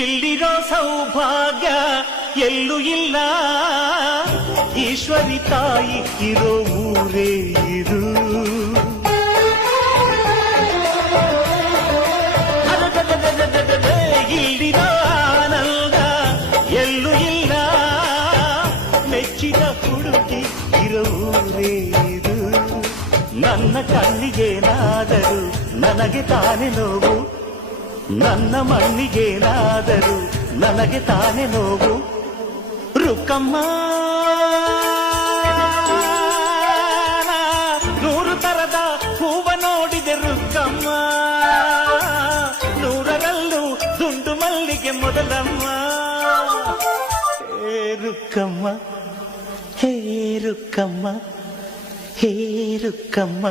ಇಲ್ಲಿರೋ ಸೌಭಾಗ್ಯ ಎಲ್ಲೂ ಇಲ್ಲ, ಈಶ್ವರಿ ತಾಯಿ ಇರೋ ಊರೇ ಇರು. ಇಲ್ಲಿರೋ ಆನಂದ ಎಲ್ಲೂ ಇಲ್ಲ, ಮೆಚ್ಚಿದ ಹುಡುಗಿ ಇರೋ ಊರೇ ಇದು. ನನ್ನ ಕಣ್ಣಿಗೇನಾದರೂ ನನಗೆ ತಾನೇ ನೋವು, ನನ್ನ ಮಣ್ಣಿಗೇನಾದರೂ ನನಗೆ ತಾನೇ ನೋವು. ರುಕ್ಕಮ್ಮ ನೂರು ತರದ ಹೂವ ನೋಡಿದೆ ರುಕ್ಕಮ್ಮ, ನೂರರಲ್ಲೂ ದುಂಡು ಮಲ್ಲಿಗೆ ಮೊದಲಮ್ಮ. ಹೇ ರುಕ್ಕಮ್ಮ, ಹೇ ರುಕ್ಕಮ್ಮ, ಹೇ ರುಕ್ಕಮ್ಮ.